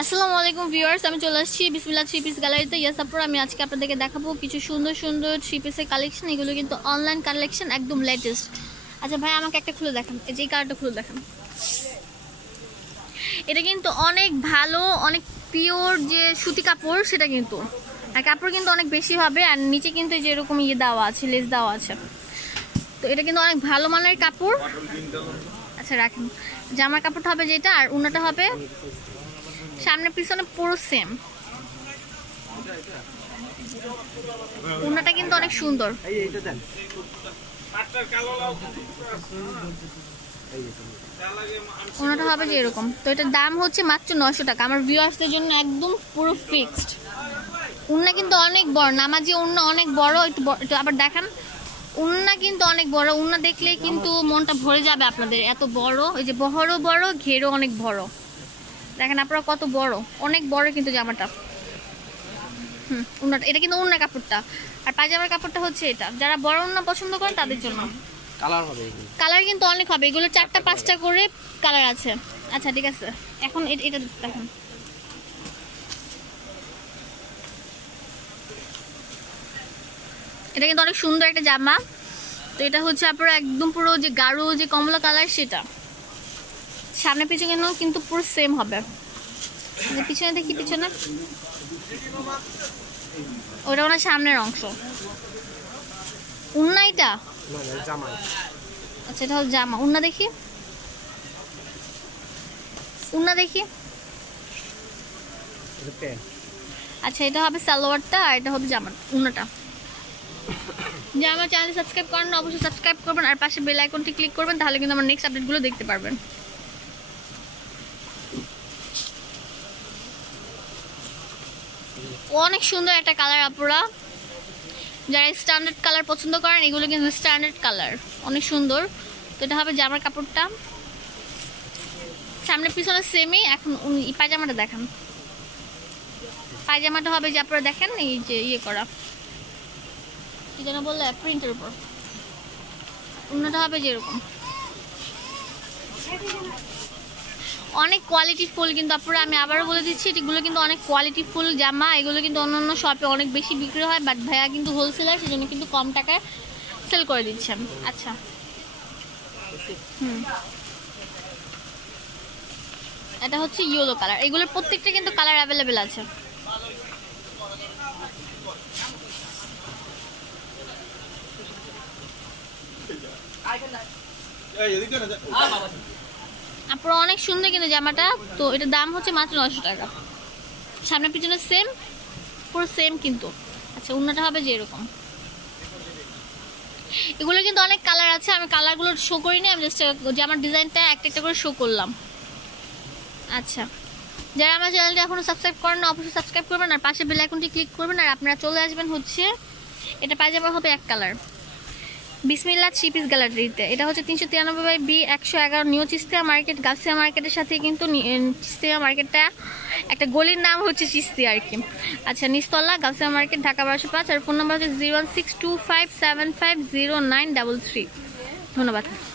আসসালামু আলাইকুম ভিউয়ার্স, আমি চলে আসছি বিসমিল্লাহ থ্রি পিস গ্যালারিতে। ইয়াস আপুর, আমি আজকে আপনাদেরকে দেখাবো কিছু সুন্দর সুন্দর থ্রি পিসের কালেকশন। এগুলো কিন্তু অনলাইন কালেকশন, একদম লেটেস্ট। আচ্ছা ভাই, আমাকে একটা খুলে দেখান, এই যে কালারটা খুলে দেখান। এটা কিন্তু অনেক ভালো, অনেক পিওর যে সুতি কাপড় সেটা কিন্তু, আর কাপড় কিন্তু অনেক বেশি হবে। আর নিচে কিন্তু যে এরকম ইয়ে দেওয়া আছে, লেস দেওয়া আছে। তো এটা কিন্তু অনেক ভালো মানের কাপড়। আচ্ছা রাখেন, জামার কাপড়টা হবে যেটা, আর উন্নাটা হবে সামনে পিছনে পুরো সেম। উন্নাটা কিন্তু অনেক সুন্দর। উন্নাটা হবে যে এরকম। তো এটার দাম হচ্ছে মাত্র 900 টাকা। আমার ভিউয়ার্সদের জন্য একদম পুরো ফিক্সড। উন্না কিন্তু অনেক বড়, নামাজি উন্না অনেক বড়। একটু আবার দেখান, উন্না কিন্তু অনেক বড়। উন্না দেখলেই কিন্তু মনটা ভরে যাবে আপনাদের, এত বড়। এই যে বহরও বড়, ঘেরও অনেক বড়। দেখেন আপনারা কত বড়, অনেক বড় কিন্তু জামাটা। উন্নাটা, এটা কিন্তু উন্না কাপড়টা। আর পায়জামার কাপড়টা হচ্ছে এটা। যারা বড় উন্না পছন্দ করেন তাদের জন্য। কালার হবে, কালার কিন্তু অনেক হবে। এগুলো 4টা 5টা করে কালার আছে। আচ্ছা ঠিক আছে, এখন এটা দেখেন। এটা কিন্তু অনেক সুন্দর একটা জামা। তো এটা হচ্ছে আপনারা একদম পুরো যে গাঢ় যে কমলা কালার সেটা। সামনে পিছনে কিন্তু পুরো সেম হবে। পিছনে দেখি, পিছনে ওটা ওনার সামনের অংশ। উন্না এটা, আচ্ছা এটা হচ্ছে জামা। উন্না দেখি, উন্না দেখি। আচ্ছা এটা হবে সালোয়ারটা, আর এটা হবে জামা, উন্নাটা। যে আমার চ্যানেল সাবস্ক্রাইব করেন না, অবশ্যই সাবস্ক্রাইব করবেন, আর পাশে বেল আইকনটি ক্লিক করবেন, তাহলে কিন্তু আমার নেক্সট আপডেটগুলো দেখতে পারবেন। অনেক সুন্দর একটা কালার আপুরা, যারা স্ট্যান্ডার্ড কালার পছন্দ করেন, এগুলো কিন্তু স্ট্যান্ডার্ড কালার, অনেক সুন্দর। তো এটা হবে জামার কাপড়টা, সামনে পিছনে সেমই। এখন পায়জামাটা দেখান। পায়জামাটা হবে যে আপনারা দেখেন, এই যে ইয়ে করা, কি যেন বললে, প্রিন্টের উপর। অন্যটা হবে যেরকম, অনেক কোয়ালিটি ফুল কিন্তু আপনারা, আমি আবারও বলে দিচ্ছি, এগুলো কিন্তু অনেক কোয়ালিটি ফুল জামা। এগুলো কিন্তু অন্যান্য শপে অনেক বেশি বিক্রি হয়, বাট ভাইয়া কিন্তু হোলসেলার, সেজন্য কিন্তু কম টাকায় সেল করে দিচ্ছেন। আচ্ছা এটা হচ্ছে ইয়েলো কালার। এগুলোর প্রত্যেকটা কিন্তু কালার অ্যাভেলেবেল আছে। আপনারা অনেক সুন্দর কিন্তু জামাটা। তো এটার দাম হচ্ছে মাত্র 900 টাকা। সামনে পিছনে সেম, পুরো সেম কিন্তু। আচ্ছা উন্নাটা হবে যে এরকম। এগুলো কিন্তু অনেক কালার আছে, আমি কালারগুলো শো করিনি, আমি জাস্ট জামার ডিজাইনটা একটা একটা করে শো করলাম। আচ্ছা, যারা আমার চ্যানেলটা এখনো সাবস্ক্রাইব করেন না, অবশ্যই সাবস্ক্রাইব করবেন, আর পাশে বেল আইকনটি ক্লিক করবেন। আর আপনারা চলে আসবেন হচ্ছে, এটা পায়জামা হবে এক কালার, বিসমিল্লাহ থ্রি পিস গ্যালারিতে। এটা হচ্ছে 393/B 111 নিউ চিস্তিয়া মার্কেট, গাছিয়া মার্কেটের সাথে কিন্তু চিস্তিয়া মার্কেটটা একটা গলির নাম হচ্ছে চিস্তিয়া আর কি। আচ্ছা, নিচতলা, গাছিয়া মার্কেট, ঢাকা 1205। আর ফোন নাম্বার হচ্ছে 01625750933। ধন্যবাদ।